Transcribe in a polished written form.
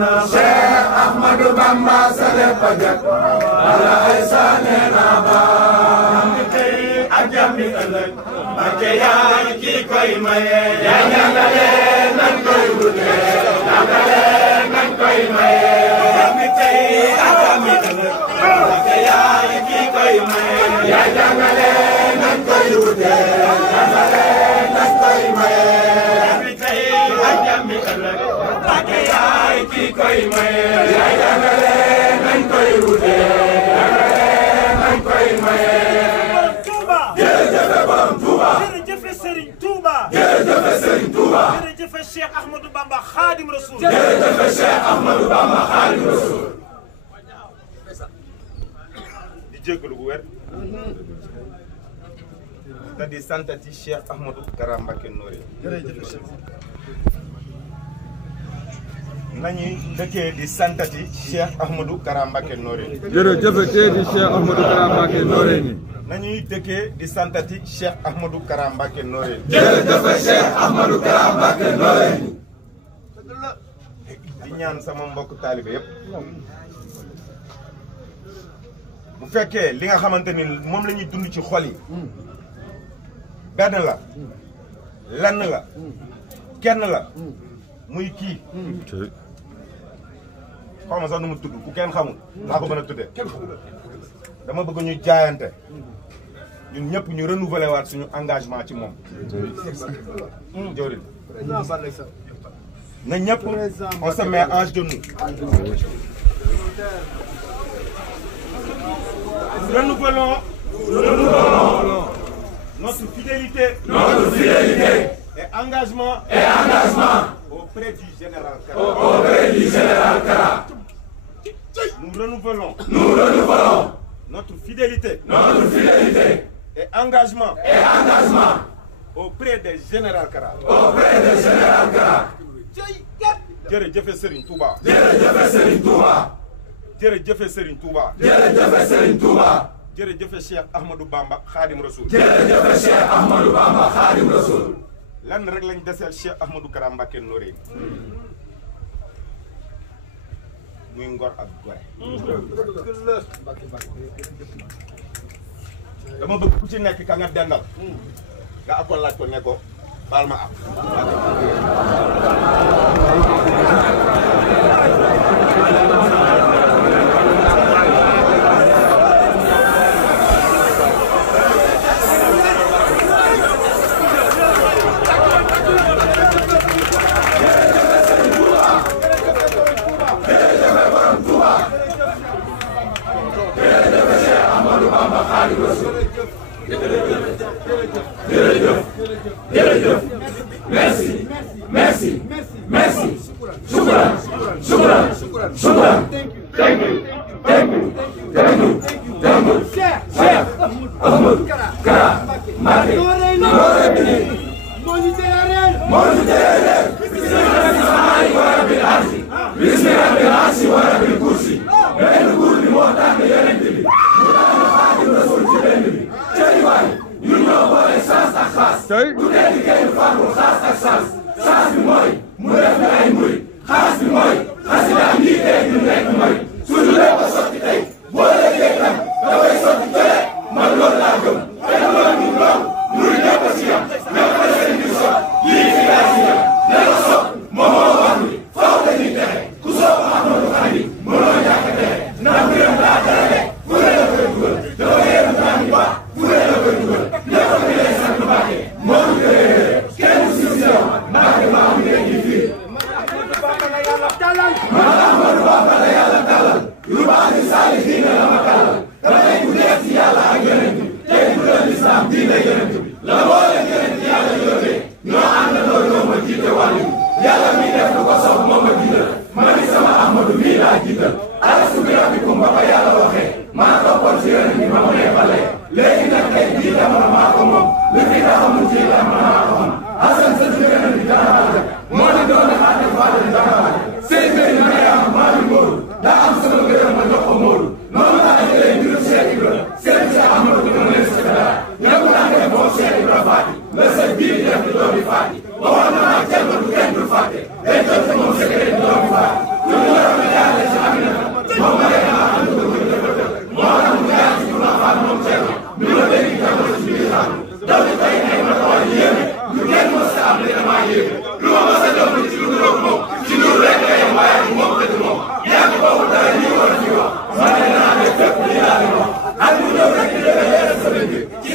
na Cheikh Ahmadou Bamba sa lépp jag ala ay saane na ba jambi tey ak jambi ëllëg Mbacké yaay ki koy maye yaa ñangale nañ koy wute ñangale nañ koy maye jambi tey ak jambi ëllëg Mbacké yaay ki koy maye yaa ñangale nañ koy wute ñangale nañ koy maye jambi tey ak jambi ëllëg Mbacké yaay ki koy maye yaa ñangale nañ koy wute ñangale nañ koy maye jërëjëf Serigne Touba. jërëjëf Serigne Touba. jërëjëf Cheikh Ahmadou Bamba Khadim Rasoul. jërëjëf Cheikh Ahmadou Bamba Khadim Rasoul. di jégalu bu wér. te di santati Cheikh Ahmadou Kara Mbacké Noreyni. jërëjëf Cheikh. nañuy dëkkee di santati Cheikh Ahmadou Kara Mbacké Noreyni. jërëjëf di Cheikh Ahmadou Kara Mbacké Noreyni. nañuy dëkkee di santati Cheikh Ahmadou Kara Mbacké Noreyni. jërëjëf Cheikh Ahmadou Kara Mbacké Noreyni. di ñaan sama mbokk taalibe yépp bu fekkee li nga xamante ni moom la ñuy dund ci xol yi benn la lenn la kenn la muy kii xaw ma sax nu mu tudd ku kenn xamul laa ko mën a tuddee dama bëgg ñu jaayante ñun ñëpp ñu renouveler waat suñu engagement ci moom jawrin na ñëpp on se met en genoux renouvelons notre fidélité et engagement auprès du général Kara. Nous renouvelons notre fidélité et engagement auprès des général Kara. jërëjëf Serigne Touba. jërëjëf Serigne Touba. jërëjëf Serigne Touba. jërëjëf Serigne Touba. jërëjëf Cheikh Ahmadou Bamba Khadim Rasoul. jërëjëf Cheikh Ahmadou Bamba Khadim Rasoul. lan rek lañ deseel Cheikh Ahmadou Kara Mbacké Noreyni muy ngor ak gore. dama bëgg ku ci nekk ka nga dendal nga akol laaj ko ne ko baal ma am. jërëjëf merci merci merci shukran shukran shukran thank you Cheikh Ahmadou Kara Mbacké Noreyni moo ñu teree bismi rabbil arsi wa rabbil kursi benn buur bi moo tànn yonent bi mu tànn Xaadimu Rasuul ci benn bi cëy waay ñu ñoo boole saas ak xaas du nekk kenn fàggul xaas ak saas bi mooy mu def na ay murit xaas bi mooy xasidaam yi tey ñu nekk mooy suñu lépp a sotti tey boo léegee tam dafay sotti jële man loolu laa gëm te loolu ñu doon murit ñëpp a si yam ñëpp a seen di sot lii fi daa si yam ne ko sot moom moo wax ni faw dañuy texe ku soo ko Ahmadou Khadi mënoo ñàkk a texe ndax mbiram daa darale fu ne la koy dugal dafa yéen daa ni baax fu ne la koy dugal ñëpp a ngi lay sant Mbacké moo ñu tëree kenn si si yow Mbacké maa am ngeen ji fii man Ahmadou Bamba la yàlla tàllal yu baax ni saalihiina la ma tàllal damay ku nekk ci yàlla ak yonent bi tey dugal lislaam diine yonent bi la mboolem yonent yàlla yónnee ñoo àndandoo ñoo ma jiite wàllu yàlla mi def lu ko soob moo ma jiital ma ni sama Ahmadou mii laa jiital alastu bi rabbikum ba ko yàlla waxee maa toppoon si yonent bi ma mu ne bale léegi nag tey jii jamono maa ko moom li fi taxamul ci jamono maa ko moom Hasan sa si yonent bi garabaale moo di doon xaate faale garabaale sëy mbéy na yaa maa di mbóoru daa am sama gërëm ma jox yonent bi